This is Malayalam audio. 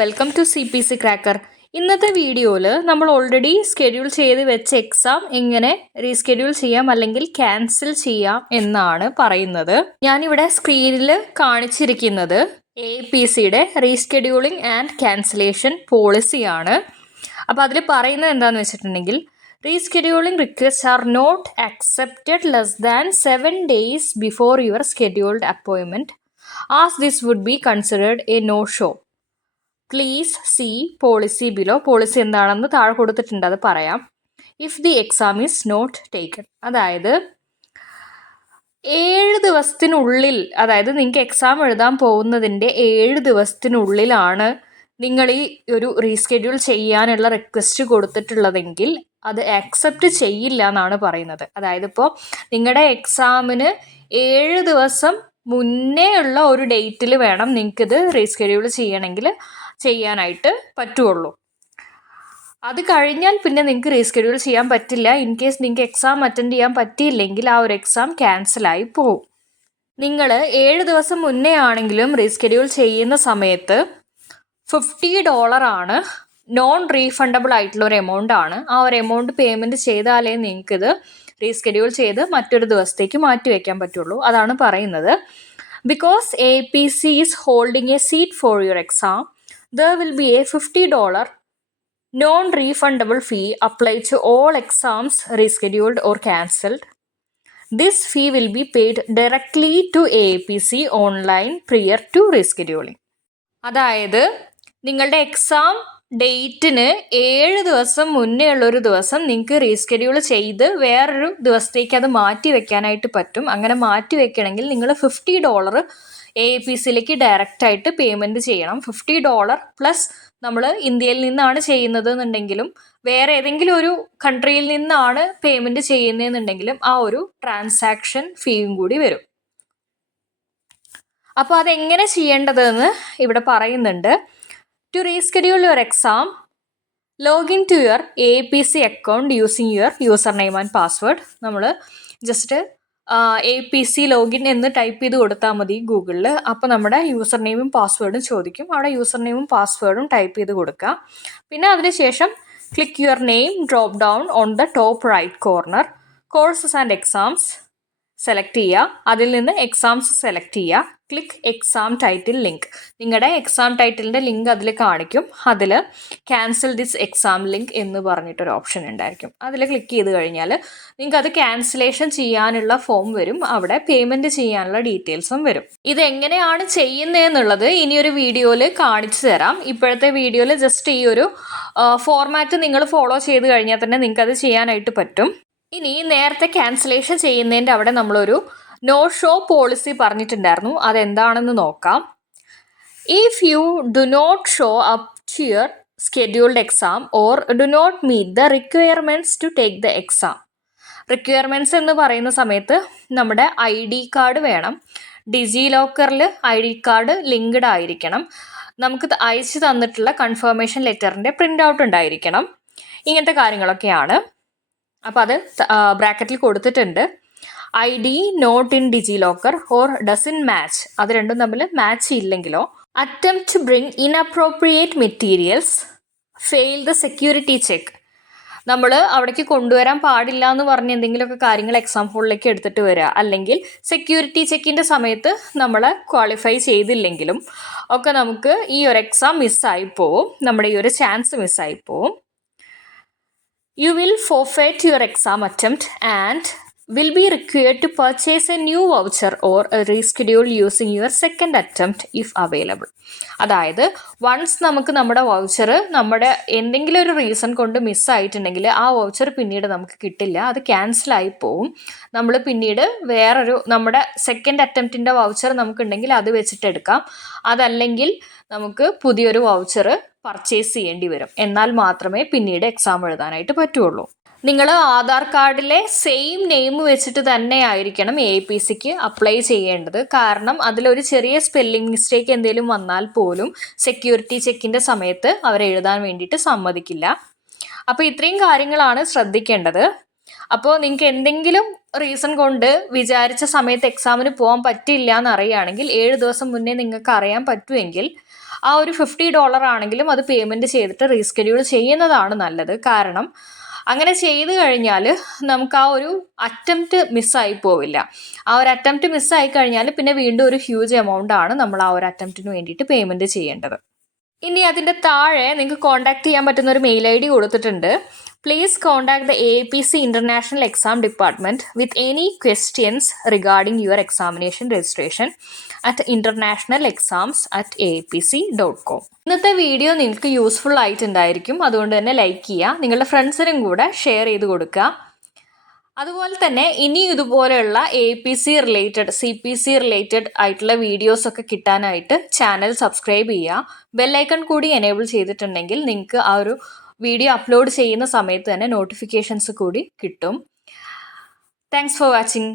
Welcome to CPC cracker. ഇന്നത്തെ വീഡിയോയിൽ നമ്മൾ ഓൾറെഡി സ്കെഡ്യൂൾ ചെയ്ത് വെച്ച എക്സാം എങ്ങനെ റീസ്കെഡ്യൂൾ ചെയ്യാം അല്ലെങ്കിൽ ക്യാൻസൽ ചെയ്യാം എന്നാണ് പറയുന്നത്. ഞാനിവിടെ സ്ക്രീനിൽ കാണിച്ചിരിക്കുന്നത് APCയുടെ റീസ്കെഡ്യൂളിംഗ് ആൻഡ് ക്യാൻസലേഷൻ പോളിസിയാണ്. അപ്പോൾ അതിൽ പറയുന്നത് എന്താണെന്ന് വെച്ചിട്ടുണ്ടെങ്കിൽ, rescheduling request are not accepted less than 7 days before your scheduled appointment as this would be considered a no-show. Please see policy below. Policy എന്താണെന്ന് താഴെ കൊടുത്തിട്ടുണ്ട്, അത് പറയാം. If the exam is not taken, അതായത് 7 ദിവസത്തിനുള്ളിൽ, അതായത് നിങ്ങൾക്ക് എക്സാം എഴുതാൻ പോകുന്നതിൻ്റെ 7 ദിവസത്തിനുള്ളിലാണ് നിങ്ങൾ ഈ ഒരു റീസ്കെഡ്യൂൾ ചെയ്യാനുള്ള റിക്വസ്റ്റ് കൊടുത്തിട്ടുള്ളതെങ്കിൽ അത് ആക്സെപ്റ്റ് ചെയ്യില്ല എന്നാണ് പറയുന്നത്. അതായത് ഇപ്പോൾ നിങ്ങളുടെ എക്സാമിന് 7 ദിവസം മുന്നേ ഉള്ള ഒരു ഡേറ്റിൽ വേണം നിങ്ങൾക്കിത് റീസ്കെഡ്യൂൾ ചെയ്യാനായിട്ട് പറ്റുള്ളൂ. അത് കഴിഞ്ഞാൽ പിന്നെ നിങ്ങൾക്ക് റീസ്കെഡ്യൂൾ ചെയ്യാൻ പറ്റില്ല. ഇൻ കേസ് നിങ്ങൾക്ക് എക്സാം അറ്റൻഡ് ചെയ്യാൻ പറ്റിയില്ലെങ്കിൽ ആ ഒരു എക്സാം ക്യാൻസലായി പോകും. നിങ്ങൾ 7 ദിവസം മുന്നേ ആണെങ്കിലും റീസ്കെഡ്യൂൾ ചെയ്യുന്ന സമയത്ത് $50 ആണ് നോൺ റീഫണ്ടബിൾ ആയിട്ടുള്ള ഒരു എമൗണ്ട് ആണ്. ആ ഒരു എമൗണ്ട് പേയ്മെൻറ്റ് ചെയ്താലേ നിങ്ങൾക്കിത് റീസ്കെഡ്യൂൾ ചെയ്ത് മറ്റൊരു ദിവസത്തേക്ക് മാറ്റി വയ്ക്കാൻ പറ്റുള്ളൂ. അതാണ് പറയുന്നത്. Because APC is holding A seat for your exam, there will be a $50 non-refundable fee applied to all exams rescheduled or cancelled. This fee will be paid directly to APC online prior to rescheduling. അതായത് നിങ്ങളുടെ എക്സാം ഡേറ്റിന് 7 ദിവസം മുന്നേ ഉള്ളൊരു ദിവസം നിങ്ങൾക്ക് റീസ്കെഡ്യൂൾ ചെയ്ത് വേറൊരു ദിവസത്തേക്ക് അത് മാറ്റി വെക്കാനായിട്ട് പറ്റും. അങ്ങനെ മാറ്റി വെക്കണമെങ്കിൽ നിങ്ങൾ $50 APCയിലേക്ക് ഡയറക്റ്റായിട്ട് പേയ്മെൻറ്റ് ചെയ്യണം. $50 പ്ലസ് നമ്മൾ ഇന്ത്യയിൽ നിന്നാണ് ചെയ്യുന്നത് എന്നുണ്ടെങ്കിലും വേറെ ഏതെങ്കിലും ഒരു കൺട്രിയിൽ നിന്നാണ് പേയ്മെൻറ്റ് ചെയ്യുന്നതെന്നുണ്ടെങ്കിലും ആ ഒരു ട്രാൻസാക്ഷൻ ഫീയും കൂടി വരും. അപ്പോൾ അതെങ്ങനെ ചെയ്യേണ്ടതെന്ന് ഇവിടെ പറയുന്നുണ്ട്. To reschedule your exam, log in to your APC account using your username and password. നമ്മൾ ജസ്റ്റ് APC ലോഗിൻ എന്ന് ടൈപ്പ് ചെയ്ത് കൊടുത്താൽ മതി ഗൂഗിളിൽ. അപ്പോൾ നമ്മുടെ യൂസർ നെയിമും പാസ്വേഡും ചോദിക്കും. അവിടെ യൂസർ നെയിമും പാസ്വേഡും ടൈപ്പ് ചെയ്ത് കൊടുക്കുക. പിന്നെ അതിനുശേഷം click your name drop down on the top right corner, courses and exams select ചെയ്യുക. അതിൽ നിന്ന് എക്സാംസ് സെലക്ട് ചെയ്യുക. Click exam title link. നിങ്ങളുടെ എക്സാം ടൈറ്റിലിൻ്റെ ലിങ്ക് അതിൽ കാണിക്കും. അതിൽ ക്യാൻസൽ ദിസ് എക്സാം ലിങ്ക് എന്ന് പറഞ്ഞിട്ടൊരു ഓപ്ഷൻ ഉണ്ടായിരിക്കും. അതിൽ ക്ലിക്ക് ചെയ്ത് കഴിഞ്ഞാൽ നിങ്ങൾക്ക് അത് ക്യാൻസലേഷൻ ചെയ്യാനുള്ള ഫോം വരും. അവിടെ പേയ്മെൻറ്റ് ചെയ്യാനുള്ള ഡീറ്റെയിൽസും വരും. ഇതെങ്ങനെയാണ് ചെയ്യുന്നതെന്നുള്ളത് ഇനിയൊരു വീഡിയോയിൽ കാണിച്ചു തരാം. ഇപ്പോഴത്തെ വീഡിയോയിൽ ജസ്റ്റ് ഈ ഒരു ഫോർമാറ്റ് നിങ്ങൾ ഫോളോ ചെയ്ത് കഴിഞ്ഞാൽ തന്നെ നിങ്ങൾക്കത് ചെയ്യാനായിട്ട് പറ്റും. ഇനി നേരത്തെ ക്യാൻസലേഷൻ ചെയ്യുന്നതിൻ്റെ അവിടെ നമ്മളൊരു നോ ഷോ പോളിസി പറഞ്ഞിട്ടുണ്ടായിരുന്നു. അതെന്താണെന്ന് നോക്കാം. If you do not show up to your scheduled exam or do not meet the requirements to take the exam. Requirements എന്ന് പറയുന്ന സമയത്ത് നമ്മുടെ ID കാർഡ് വേണം. ഡിജി ലോക്കറിൽ ID കാർഡ് ലിങ്ക്ഡ് ആയിരിക്കണം. നമുക്ക് അയച്ചു തന്നിട്ടുള്ള കൺഫർമേഷൻ ലെറ്ററിൻ്റെ പ്രിൻ്റ് ഔട്ട് ഉണ്ടായിരിക്കണം. ഇങ്ങനത്തെ കാര്യങ്ങളൊക്കെയാണ്. അപ്പോൾ അത് ബ്രാക്കറ്റിൽ കൊടുത്തിട്ടുണ്ട്. ID not in DigiLocker or doesn't match, അത് രണ്ടും തമ്മിൽ മാച്ച് ഇല്ലെങ്കിലോ, attempt to bring inappropriate materials, fail the security check. നമ്മൾ അവിടേക്ക് കൊണ്ടുവരാൻ പാടില്ല എന്ന് പറഞ്ഞ് എന്തെങ്കിലുമൊക്കെ കാര്യങ്ങൾ എക്സാം ഹോളിലേക്ക് എടുത്തിട്ട് വരിക, അല്ലെങ്കിൽ സെക്യൂരിറ്റി ചെക്കിൻ്റെ സമയത്ത് നമ്മൾ ക്വാളിഫൈ ചെയ്തില്ലെങ്കിലും ഒക്കെ നമുക്ക് ഈ ഒരു എക്സാം മിസ്സായി പോവും. നമ്മുടെ ഈ ഒരു ചാൻസ് മിസ്സായി പോവും. You will forfeit your exam attempt and will be required to purchase a new voucher or a reschedule using your second attempt if available. അതായത് വൺസ് നമുക്ക് നമ്മുടെ വൗച്ചർ നമ്മുടെ എന്തെങ്കിലും ഒരു റീസൺ കൊണ്ട് മിസ്സായിട്ടുണ്ടെങ്കിൽ ആ വൗച്ചർ പിന്നീട് നമുക്ക് കിട്ടില്ല. അത് ക്യാൻസലായി പോവും. നമ്മൾ പിന്നീട് വേറൊരു നമ്മുടെ സെക്കൻഡ് അറ്റംപ്റ്റിൻ്റെ വൗച്ചർ നമുക്കുണ്ടെങ്കിൽ അത് വെച്ചിട്ട് എടുക്കാം. അതല്ലെങ്കിൽ നമുക്ക് പുതിയൊരു വൗച്ചർ പർച്ചേസ് ചെയ്യേണ്ടി വരും. എന്നാൽ മാത്രമേ പിന്നീട് എക്സാം എഴുതാനായിട്ട് പറ്റുള്ളൂ. നിങ്ങൾ ആധാർ കാർഡിലെ സെയിം നെയിം വെച്ചിട്ട് തന്നെ ആയിരിക്കണം APCക്ക് അപ്ലൈ ചെയ്യേണ്ടത്. കാരണം അതിലൊരു ചെറിയ സ്പെല്ലിംഗ് മിസ്റ്റേക്ക് എന്തെങ്കിലും വന്നാൽ പോലും സെക്യൂരിറ്റി ചെക്കിൻ്റെ സമയത്ത് അവർ എഴുതാൻ വേണ്ടിയിട്ട് സമ്മതിക്കില്ല. അപ്പോൾ ഇത്രയും കാര്യങ്ങളാണ് ശ്രദ്ധിക്കേണ്ടത്. അപ്പോൾ നിങ്ങൾക്ക് എന്തെങ്കിലും റീസൺ കൊണ്ട് വിചാരിച്ച സമയത്ത് എക്സാമിന് പോകാൻ പറ്റില്ല എന്നറിയുകയാണെങ്കിൽ 7 ദിവസം മുന്നേ നിങ്ങൾക്ക് അറിയാൻ പറ്റുമെങ്കിൽ ആ ഒരു $50 ആണെങ്കിലും അത് പേയ്മെൻറ്റ് ചെയ്തിട്ട് റീസ്കെഡ്യൂൾ ചെയ്യുന്നതാണ് നല്ലത്. കാരണം അങ്ങനെ ചെയ്ത് കഴിഞ്ഞാൽ നമുക്ക് ആ ഒരു അറ്റംപ്റ്റ് മിസ്സായി പോവില്ല. ആ ഒരു അറ്റംപ്റ്റ് മിസ്സായി കഴിഞ്ഞാൽ പിന്നെ വീണ്ടും ഒരു ഹ്യൂജ് എമൗണ്ട് ആണ് നമ്മൾ ആ ഒരു അറ്റംപ്റ്റിന് വേണ്ടിയിട്ട് പേയ്മെൻറ്റ് ചെയ്യേണ്ടത്. ഇനി അതിൻ്റെ താഴെ നിങ്ങൾക്ക് കോൺടാക്ട് ചെയ്യാൻ പറ്റുന്ന ഒരു മെയിൽ ID കൊടുത്തിട്ടുണ്ട്. Please contact the APC International Exam Department with any questions regarding your examination registration at internationalexams@aapc.com. ഇന്നത്തെ വീഡിയോ നിങ്ങൾക്ക് യൂസ്ഫുൾ ആയിട്ടുണ്ടായിരിക്കും. അതുകൊണ്ട് തന്നെ ലൈക്ക് ചെയ്യുക, നിങ്ങളുടെ ഫ്രണ്ട്സിനും കൂടെ ഷെയർ ചെയ്ത് കൊടുക്കുക. അതുപോലെ തന്നെ ഇനി ഇതുപോലെയുള്ള APC റിലേറ്റഡ് CPC റിലേറ്റഡ് ആയിട്ടുള്ള വീഡിയോസൊക്കെ കിട്ടാനായിട്ട് ചാനൽ സബ്സ്ക്രൈബ് ചെയ്യുക. ബെല്ലൈക്കൺ കൂടി എനേബിൾ ചെയ്തിട്ടുണ്ടെങ്കിൽ നിങ്ങൾക്ക് ആ ഒരു വീഡിയോ അപ്ലോഡ് ചെയ്യുന്ന സമയത്ത് തന്നെ നോട്ടിഫിക്കേഷൻസ് കൂടി കിട്ടും. Thanks for watching.